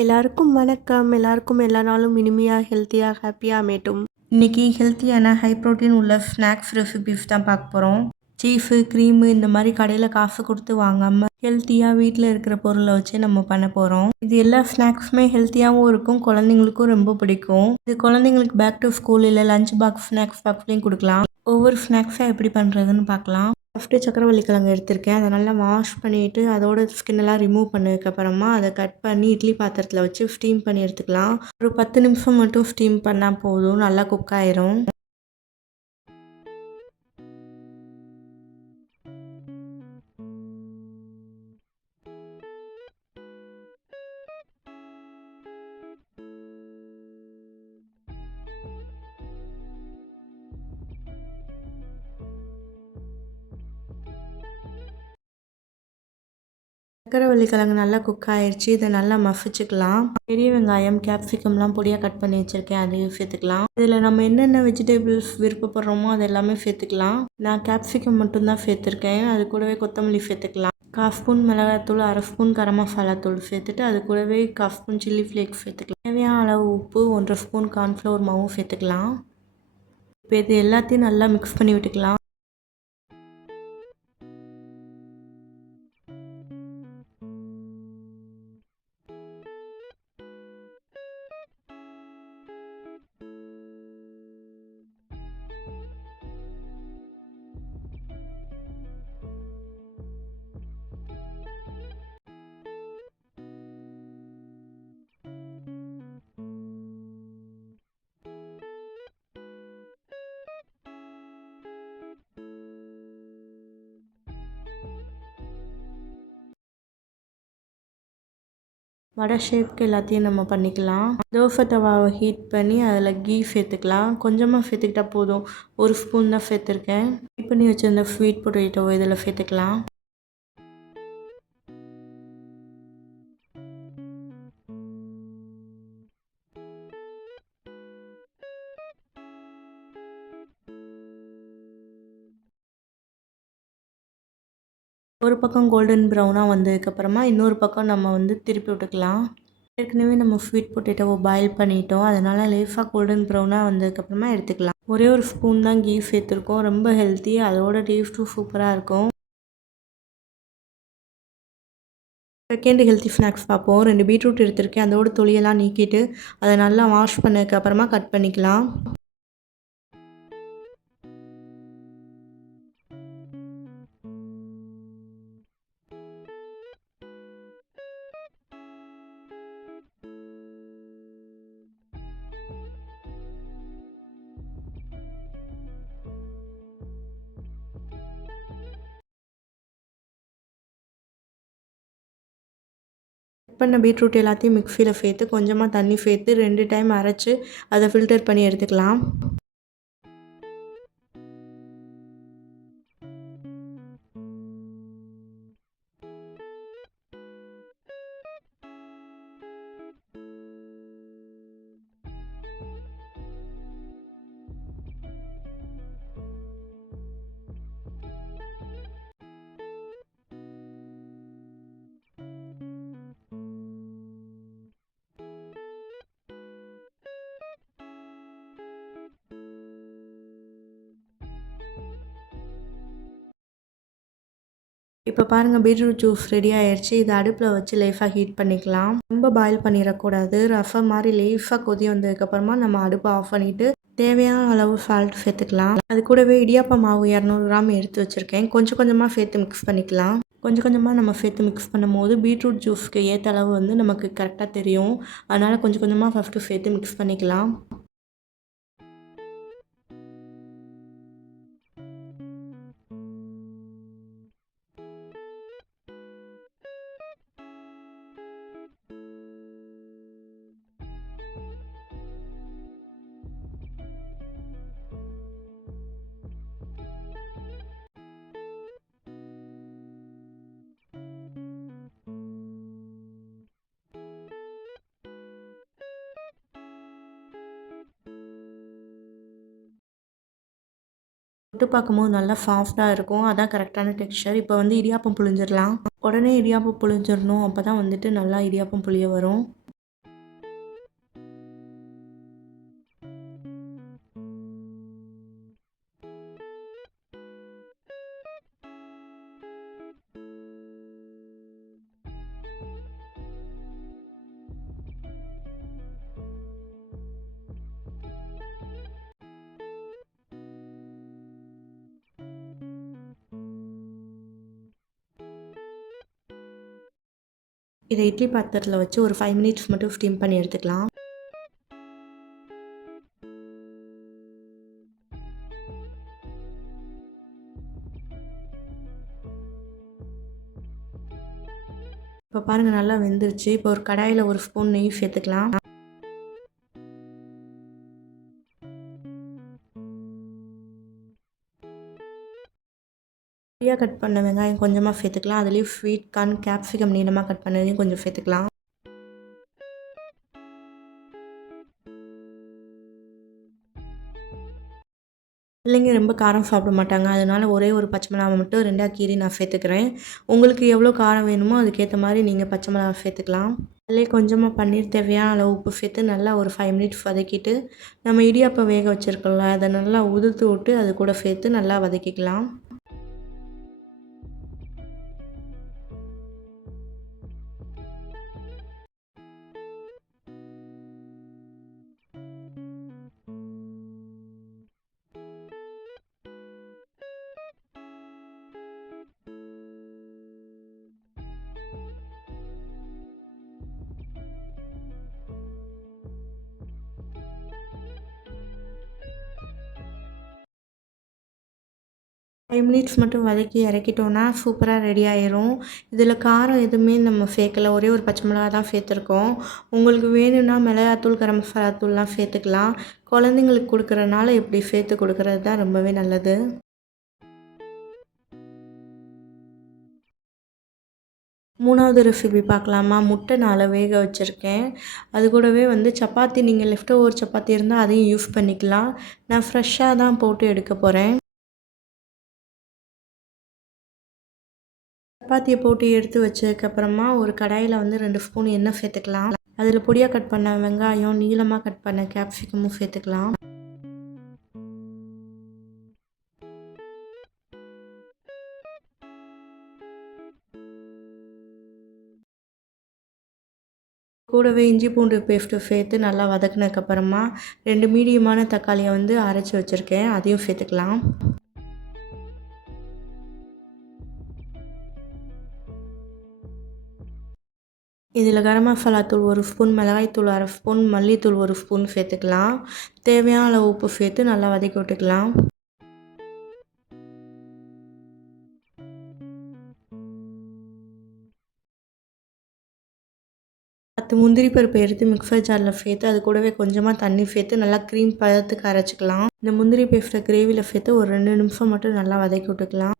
எல்லாருக்கும் வணக்கம். எல்லாருக்கும் எல்லா நாளும் இனிமையா, ஹெல்த்தியா, ஹாப்பியா அமையட்டும். இன்னைக்கு ஹெல்த்தியான ஹை புரோட்டீன் உள்ள ஸ்நாக்ஸ் ரெசிபீஸ் தான் பார்க்க போகிறோம். சீஸு, க்ரீமு இந்த மாதிரி கடையில் காசு கொடுத்து வாங்காமல் ஹெல்த்தியாக வீட்டில் இருக்கிற பொருளை வச்சு நம்ம பண்ண போகிறோம். இது எல்லா ஸ்நாக்ஸுமே ஹெல்த்தியாகவும் இருக்கும், குழந்தைங்களுக்கும் ரொம்ப பிடிக்கும். இது குழந்தைங்களுக்கு பேக் டு ஸ்கூல் இல்லை லஞ்ச் பாக்ஸ், ஸ்நாக்ஸ் பாக்ஸ்லையும் கொடுக்கலாம். ஒவ்வொரு ஸ்நாக்ஸாக எப்படி பண்ணுறதுன்னு பார்க்கலாம். ஃபஸ்ட்டு சக்கரவள்ளி கிழங்கு எடுத்திருக்கேன். அதை நல்லா வாஷ் பண்ணிவிட்டு அதோட ஸ்கின்னெல்லாம் ரிமூவ் பண்ணதுக்கப்புறமா அதை கட் பண்ணி இட்லி பாத்திரத்தில் வச்சு ஸ்டீம் பண்ணி எடுத்துக்கலாம். ஒரு 10 நிமிஷம் மட்டும் ஸ்டீம் பண்ணால் போதும், நல்லா குக் ஆயிரும். சக்கரவள்ளி கிழங்கு நல்லா குக் ஆயிடுச்சு. இதை நல்லா மசிச்சுக்கலாம். பெரிய வெங்காயம், கேப்சிகம்லாம் பொடியாக கட் பண்ணி வச்சுருக்கேன், அதையும் சேர்த்துக்கலாம். இதில் நம்ம என்னென்ன வெஜிடபிள்ஸ் விருப்பப்படுறோமோ அது எல்லாமே சேர்த்துக்கலாம். நான் கேப்சிகம் மட்டும்தான் சேர்த்துருக்கேன். அது கூடவே கொத்தமல்லி சேர்த்துக்கலாம். 1/4 ஸ்பூன் மிளகாத்தூள், 1/2 ஸ்பூன் கரம் மசாலா தூள் சேர்த்துட்டு அது கூடவே 1/4 ஸ்பூன் சில்லி ஃப்ளேக்ஸ் சேர்த்துக்கலாம். தேவையான அளவு உப்பு, 1/2 ஸ்பூன் கார்ன்ஃப்ளவர் மாவும் சேர்த்துக்கலாம். இப்போ இது எல்லாத்தையும் நல்லா மிக்ஸ் பண்ணி விட்டுக்கலாம். வடை ஷேப்க்கு எல்லாத்தையும் நம்ம பண்ணிக்கலாம். தோசை தவாவை ஹீட் பண்ணி அதில் கீ சேர்த்துக்கலாம். கொஞ்சமாக சேர்த்துக்கிட்டா போதும், 1 ஸ்பூன் தான் சேர்த்துருக்கேன். ஹீட் பண்ணி வச்சுருந்த ஸ்வீட் பொட்டேட்டோ இதில் சேர்த்துக்கலாம். ஒரு பக்கம் கோல்டன் ப்ரௌனாக வந்ததுக்கப்புறமா இன்னொரு பக்கம் நம்ம திருப்பி விட்டுக்கலாம். ஏற்கனவே நம்ம ஸ்வீட் பொட்டேட்டோவை பாயில் பண்ணிட்டோம், அதனால் லேசாக கோல்டன் ப்ரௌனாக வந்ததுக்கப்புறமா எடுத்துக்கலாம். ஒரே ஒரு ஸ்பூன் தான் கீ சேர்த்துருக்கோம், ரொம்ப ஹெல்த்தி, அதோட டேஸ்ட்டும் சூப்பராக இருக்கும். செகண்ட் ஹெல்த்தி ஸ்நாக்ஸ் பார்ப்போம். 2 பீட்ரூட் எடுத்திருக்கேன், அதோட தொலியெல்லாம் நீக்கிட்டு அதை நல்லா வாஷ் பண்ணதுக்கப்புறமா கட் பண்ணிக்கலாம். கட் பண்ண பீட்ரூட் எல்லாத்தையும் மிக்சியில் சேர்த்து கொஞ்சமாக தண்ணி சேர்த்து 2 டைம் அரைச்சி அதை ஃபில்டர் பண்ணி எடுத்துக்கலாம். இப்போ பாருங்கள், பீட்ரூட் ஜூஸ் ரெடி ஆயிடுச்சு. இதை அடுப்பில் வச்சு லேசாக ஹீட் பண்ணிக்கலாம். ரொம்ப பாயில் பண்ணிடக்கூடாது. ரசம் மாதிரி லேசாக கொதி வந்ததுக்கப்புறமா நம்ம அடுப்பை ஆஃப் பண்ணிவிட்டு தேவையான அளவு சால்ட் சேர்த்துக்கலாம். அது கூடவே இடியாப்ப மாவு 200 கிராம் எடுத்து வச்சுருக்கேன். கொஞ்சம் கொஞ்சமாக சேர்த்து மிக்ஸ் பண்ணிக்கலாம். கொஞ்சம் கொஞ்சமாக நம்ம சேர்த்து மிக்ஸ் பண்ணும்போது பீட்ரூட் ஜூஸ்க்கு ஏற்ற அளவு நமக்கு கரெக்டாக தெரியும். அதனால் கொஞ்சம் கொஞ்சமாக ஃபஸ்ட்டு சேர்த்து மிக்ஸ் பண்ணிக்கலாம். தொட்டு பார்க்கும்போது நல்லா சாஃப்டாக இருக்கும், அதான் கரெக்டான டெக்ஸ்சர். இப்போ இடியாப்பம் புழிஞ்சிடலாம். உடனே இடியாப்பம் புழிஞ்சிடணும், அப்போ தான் நல்லா இடியாப்பம் புளிய வரும். இதை இட்லி பாத்திரத்தில் வச்சு ஒரு 5 மினிட்ஸ் மட்டும் ஸ்டீம் பண்ணி எடுத்துக்கலாம். இப்போ பாருங்கள் நல்லா வெந்துருச்சு. இப்போ ஒரு கடாயில் ஒரு ஸ்பூன் நெய் சேர்த்துக்கலாம். பொடியாக கட் பண்ண வெங்காயம் கொஞ்சமாக சேர்த்துக்கலாம். அதுலேயும் ஸ்வீட் கார்ன், கேப்சிகம் நீளமாக கட் பண்ணதையும் கொஞ்சம் சேர்த்துக்கலாம். பிள்ளைங்க ரொம்ப காரம் சாப்பிட மாட்டாங்க. அதனால ஒரே ஒரு பச்சை மிளகாய் மட்டும் 2ஆ கீறி நான் சேர்த்துக்கிறேன். உங்களுக்கு எவ்வளோ காரம் வேணுமோ அதுக்கேற்ற மாதிரி நீங்கள் பச்சை மிளகாய் சேர்த்துக்கலாம். அதிலே கொஞ்சமாக பன்னீர் தேவையான அளவு உப்பு சேர்த்து நல்லா ஒரு 5 மினிட்ஸ் வதக்கிட்டு, நம்ம இடியாப்பம் வேக வச்சுருக்கோம்ல அதை நல்லா உதுத்து விட்டு அது கூட சேர்த்து நல்லா வதக்கிக்கலாம். ஃபைவ் மினிட்ஸ் மட்டும் வதக்கி இறக்கிட்டோன்னா சூப்பராக ரெடி ஆயிரும். இதில் காரம் எதுவுமே நம்ம சேர்க்கல. ஒரே ஒரு பச்சை மிளகா தான் சேர்த்துருக்கோம். உங்களுக்கு வேணும்னா மிளகாத்தூள், கரம் மசாலா தூள்லாம் சேர்த்துக்கலாம். குழந்தைங்களுக்கு கொடுக்குறனால இப்படி சேர்த்து கொடுக்குறது தான் ரொம்பவே நல்லது. 3வது ரெசிபி பார்க்கலாமா? முட்டை 4 வேக வச்சுருக்கேன். அது கூடவே சப்பாத்தி, நீங்கள் லெஃப்ட் ஓவர் சப்பாத்தி இருந்தால் அதையும் யூஸ் பண்ணிக்கலாம். நான் ஃப்ரெஷ்ஷாக தான் போட்டு எடுக்க போகிறேன். சப்பாத்தியை போட்டு எடுத்து வச்சதுக்கப்புறமா ஒரு கடாயில் 2 ஸ்பூன் எண்ணெய் சேர்த்துக்கலாம். அதில் பொடியாக கட் பண்ண வெங்காயம், நீளமாக கட் பண்ண கேப்சிகமும் சேர்த்துக்கலாம். கூடவே இஞ்சி பூண்டு பேஸ்ட்டு சேர்த்து நல்லா வதக்குனதுக்கப்புறமா 2 மீடியமான தக்காளியை அரைச்சி வச்சுருக்கேன். அதையும் சேர்த்துக்கலாம். இதில் கரம் மசாலா தூள் 1 ஸ்பூன், மிளகாய்த்தூள் 1/2 ஸ்பூன், மல்லித்தூள் 1 ஸ்பூன் சேர்த்துக்கலாம். தேவையான அளவு உப்பு சேர்த்து நல்லா வதக்கி விட்டுக்கலாம். முந்திரி பருப்பு எடுத்து மிக்சர் ஜாரில் சேர்த்து அது கூடவே கொஞ்சமாக தண்ணி சேர்த்து நல்லா க்ரீம் பதத்துக்கு அரைச்சிக்கலாம். இந்த முந்திரி பேஸ்ட்டை கிரேவியில் சேர்த்து ஒரு 2 நிமிஷம் மட்டும் நல்லா வதக்கி விட்டுக்கலாம்.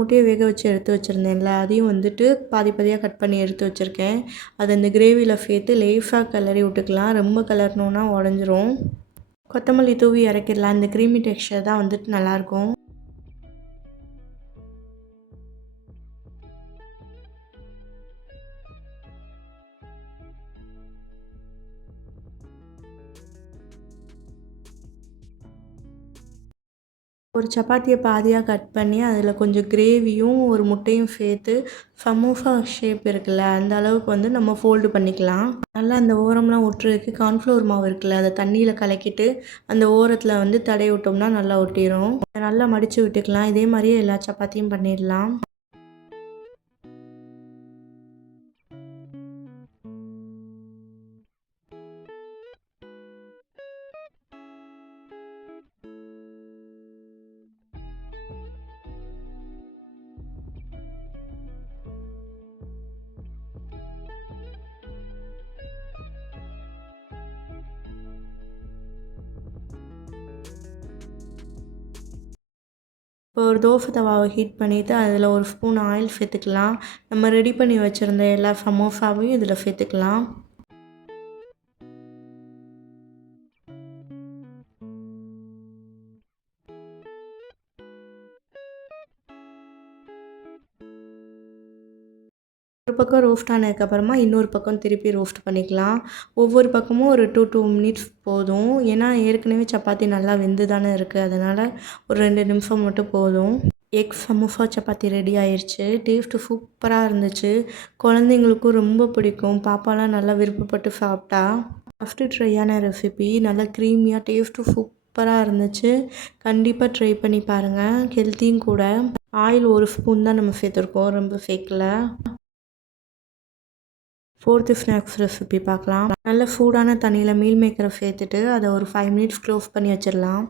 முட்டையை வேக வச்சு எடுத்து வச்சுருந்தேன்ல, அதையும் பாதி பாதியாக கட் பண்ணி எடுத்து வச்சுருக்கேன். அதை இந்த கிரேவியில் சேர்த்து லேசாக கிளறி விட்டுக்கலாம். ரொம்ப கிளறணுன்னா உடஞ்சிரும். கொத்தமல்லி தூவி இறக்கிடலாம். இந்த க்ரீமி டெக்ஸ்சர் தான் நல்லாயிருக்கும். ஒரு சப்பாத்தியை பாதியாக கட் பண்ணி அதில் கொஞ்சம் கிரேவியும் ஒரு முட்டையும் சேர்த்து சமோசா ஷேப் இருக்குல்ல அந்த அளவுக்கு நம்ம ஃபோல்டு பண்ணிக்கலாம். நல்லா அந்த ஓரம்லாம் ஒட்டுறதுக்கு கார்ன்ஃப்ளவர் மாவு இருக்குல்ல அதை தண்ணியில் கலக்கிட்டு அந்த ஓரத்தில் தடவி விட்டோம்னா நல்லா ஒட்டிடும். நல்லா மடித்து விட்டுக்கலாம். இதே மாதிரியே எல்லா சப்பாத்தியும் பண்ணிடலாம். இப்போ ஒரு தோசை தவாவை ஹீட் பண்ணிவிட்டு அதில் 1 ஸ்பூன் ஆயில் சேர்த்துக்கலாம். நம்ம ரெடி பண்ணி வச்சுருந்த எல்லா சமோசாவையும் இதில் சேர்த்துக்கலாம். ஒரு பக்கம் ரோஸ்ட் ஆனதுக்கப்புறமா இன்னொரு பக்கம் திருப்பி ரோஸ்ட் பண்ணிக்கலாம். ஒவ்வொரு பக்கமும் ஒரு 2 மினிட்ஸ் போதும். ஏன்னா ஏற்கனவே சப்பாத்தி நல்லா வெந்து தானே இருக்குது. அதனால் ஒரு 2 நிமிஷம் மட்டும் போதும். எக் சமோசா சப்பாத்தி ரெடி ஆயிடுச்சு. டேஸ்ட்டு சூப்பராக இருந்துச்சு. குழந்தைங்களுக்கும் ரொம்ப பிடிக்கும். பாப்பாலாம் நல்லா விருப்பப்பட்டு சாப்பிட்டா. ஃபஸ்ட்டு ட்ரையான ரெசிபி நல்லா க்ரீமியாக டேஸ்ட்டும் சூப்பராக இருந்துச்சு. கண்டிப்பாக ட்ரை பண்ணி பாருங்கள். ஹெல்த்தியும் கூட. ஆயில் 1 ஸ்பூன் தான் நம்ம சேர்த்துருக்கோம், ரொம்ப சேர்க்கல. 4th ஸ்நாக்ஸ் ரெசிபி பார்க்கலாம். நல்ல சூடான தண்ணியில் மீல் மேக்கரை சேர்த்துட்டு அதை ஒரு 5 மினிட்ஸ் க்ளோஸ் பண்ணி வச்சிடலாம்.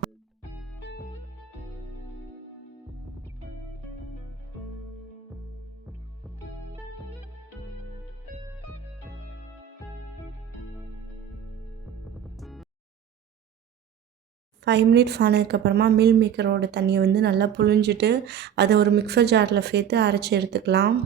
ஃபைவ் மினிட்ஸ் ஆனதுக்கப்புறமா மீல் மேக்கரோட தண்ணியை வந்து நல்லா புழிஞ்சிட்டு அதை ஒரு மிக்சர் ஜாரில் சேர்த்து அரைச்சி எடுத்துக்கலாம்.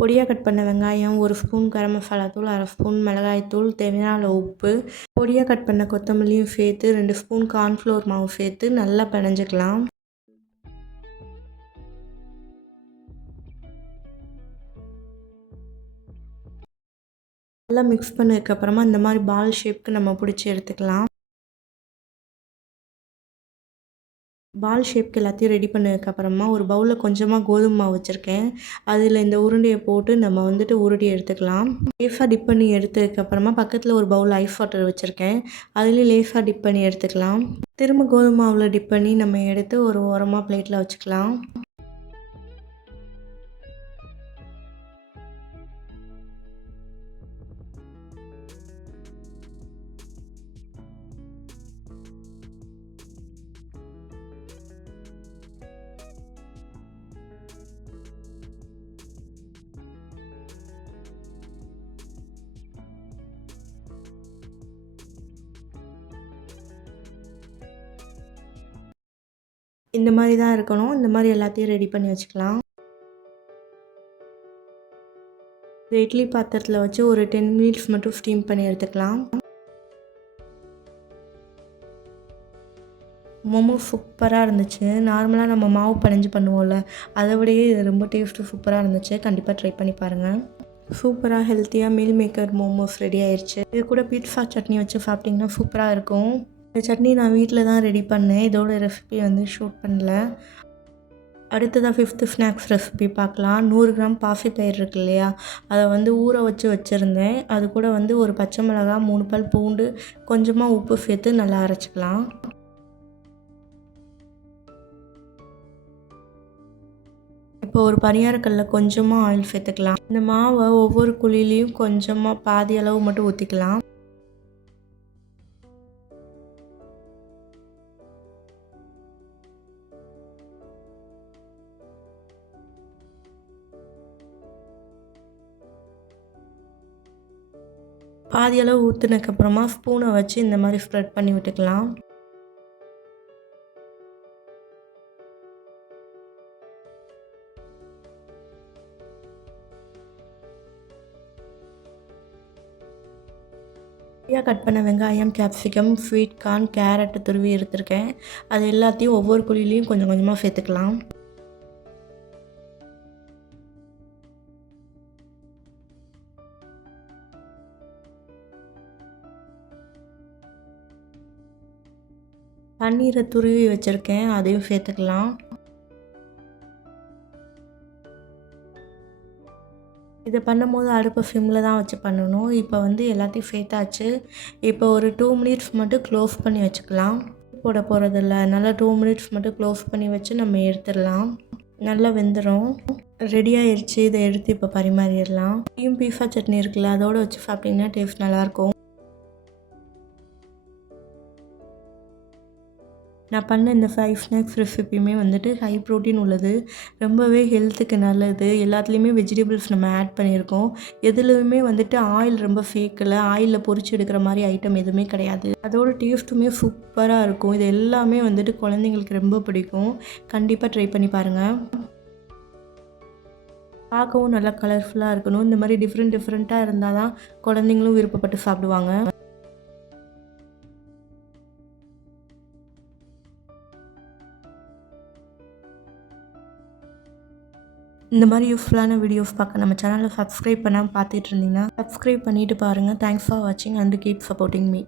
பொடியாக கட் பண்ண வெங்காயம், 1 ஸ்பூன் கரம் மசாலா தூள், 1/2 ஸ்பூன் மிளகாய்த்தூள், தேவையான அளவு உப்பு, பொடியாக கட் பண்ண கொத்தமல்லியும் சேர்த்து 2 ஸ்பூன் கார்ன்ஃப்ளவர் மாவு சேர்த்து நல்லா பிணைஞ்சிக்கலாம். நல்லா மிக்ஸ் பண்ணதுக்கப்புறமா இந்த மாதிரி பால் ஷேப்க்கு நம்ம பிடிச்சி எடுத்துக்கலாம். பால் ஷேப்க்கு எல்லாத்தையும் ரெடி பண்ணதுக்கப்புறமா ஒரு பவுலில் கொஞ்சமாக கோதுமை மாவு வச்சுருக்கேன். அதில் இந்த உருண்டையை போட்டு நம்ம வந்துட்டு உருட்டி எடுத்துக்கலாம். லேசாக டிப் பண்ணி எடுத்ததுக்கப்புறமா பக்கத்தில் ஒரு பவுல் ஐஸ் வாட்டர் வச்சுருக்கேன். அதுலேயும் லேசாக டிப் பண்ணி எடுத்துக்கலாம். திரும்ப கோதுமை மாவில் டிப் பண்ணி நம்ம எடுத்து ஒரு ஓரமாக பிளேட்டில் வச்சுக்கலாம். இந்த மாதிரி தான் இருக்கணும். இந்த மாதிரி எல்லாத்தையும் ரெடி பண்ணி வச்சுக்கலாம். இட்லி பாத்திரத்தில் வச்சு ஒரு 10 மினிட்ஸ் மட்டும் ஸ்டீம் பண்ணி எடுத்துக்கலாம். மோமோ சூப்பராக இருந்துச்சு. நார்மலாக நம்ம மாவு பிணைஞ்சு பண்ணுவோம்ல, அதை விடையே இது ரொம்ப டேஸ்ட்டு சூப்பராக இருந்துச்சு. கண்டிப்பாக ட்ரை பண்ணி பாருங்கள். சூப்பராக ஹெல்த்தியாக மீல் மேக்கர் மோமோஸ் ரெடி ஆயிடுச்சு. இது கூட பீட்சா சட்னி வச்சு சாப்பிட்டிங்கன்னா சூப்பராக இருக்கும். இந்த சட்னி நான் வீட்டில் தான் ரெடி பண்ணேன். இதோட ரெசிபி வந்து ஷூட் பண்ணல. அடுத்ததாக 5th ஸ்நாக்ஸ் ரெசிபி பார்க்கலாம். 100 கிராம் பாசிப்பயிறு இருக்கு இல்லையா, அதை வந்து ஊற வச்சுருந்தேன். அது கூட வந்து ஒரு பச்சை மிளகாய், 3 பல் பூண்டு, கொஞ்சமாக உப்பு சேர்த்து நல்லா அரைச்சிக்கலாம். இப்போ ஒரு பனியாரக்கல்லில் கொஞ்சமாக ஆயில் சேர்த்துக்கலாம். இந்த மாவை ஒவ்வொரு குழிலையும் கொஞ்சமாக பாதி அளவு மட்டும் ஊற்றிக்கலாம். பாதி அளவு ஊற்றுனதுக்கப்புறமா ஸ்பூனை வச்சு இந்த மாதிரி ஸ்ப்ரெட் பண்ணி விட்டுக்கலாம். கட் பண்ண வெங்காயம், கேப்சிகம், ஸ்வீட் கார்ன், கேரட் துருவி எடுத்திருக்கேன். அது எல்லாத்தையும் ஒவ்வொரு குழிலையும் கொஞ்சம் கொஞ்சமாக சேர்த்துக்கலாம். பன்னீரை துருவி வச்சுருக்கேன், அதையும் சேர்த்துக்கலாம். இதை பண்ணும்போது அடுப்பை சிம்மில் தான் வச்சு பண்ணணும். இப்போ வந்து எல்லாத்தையும் சேர்த்தாச்சு. இப்போ ஒரு 2 மினிட்ஸ் மட்டும் க்ளோஸ் பண்ணி வச்சுக்கலாம். போட போகிறதில்ல, நல்லா 2 மினிட்ஸ் மட்டும் க்ளோஸ் பண்ணி வச்சு நம்ம எடுத்துடலாம். நல்லா வெந்துடும். ரெடி ஆயிடுச்சு. இதை எடுத்து இப்போ பரிமாறிடலாம். பீஃபா சட்னி இருக்குல்ல, அதோடு வச்சு சாப்பிட்டிங்கன்னா டேஸ்ட் நல்லாயிருக்கும். நான் பண்ண இந்த 5 ஸ்நாக்ஸ் ரெசிபியுமே வந்துட்டு ஹை ப்ரோட்டீன் உள்ளது, ரொம்பவே ஹெல்த்துக்கு நல்லது. எல்லாத்துலேயுமே வெஜிடபிள்ஸ் நம்ம ஆட் பண்ணியிருக்கோம். எதுலேயுமே வந்துட்டு ஆயில் ரொம்ப சேர்க்கலை. ஆயிலில் பொரிச்சு எடுக்கிற மாதிரி ஐட்டம் எதுவுமே கிடையாது. அதோட டேஸ்ட்டுமே சூப்பராக இருக்கும். இது எல்லாமே வந்துட்டு குழந்தைங்களுக்கு ரொம்ப பிடிக்கும். கண்டிப்பாக ட்ரை பண்ணி பாருங்கள். பார்க்கவும் நல்லா கலர்ஃபுல்லாக இருக்கணும். இந்த மாதிரி டிஃப்ரெண்ட்டாக இருந்தால் தான் குழந்தைங்களும் விருப்பப்பட்டு சாப்பிடுவாங்க. இந்த மாதிரி யூஸ்ஃபுல்லான வீடியோஸ் பார்க்க நம்ம சேனலை சப்ஸ்கிரைப் பண்ணாமல் பார்த்துட்டு இருந்தீங்கன்னா சப்ஸ்கிரைப் பண்ணிவிட்டு பாருங்கள். தேங்க்ஸ் ஃபார் வாட்சிங் அண்ட் கீப் சப்போர்ட்டிங் மீ.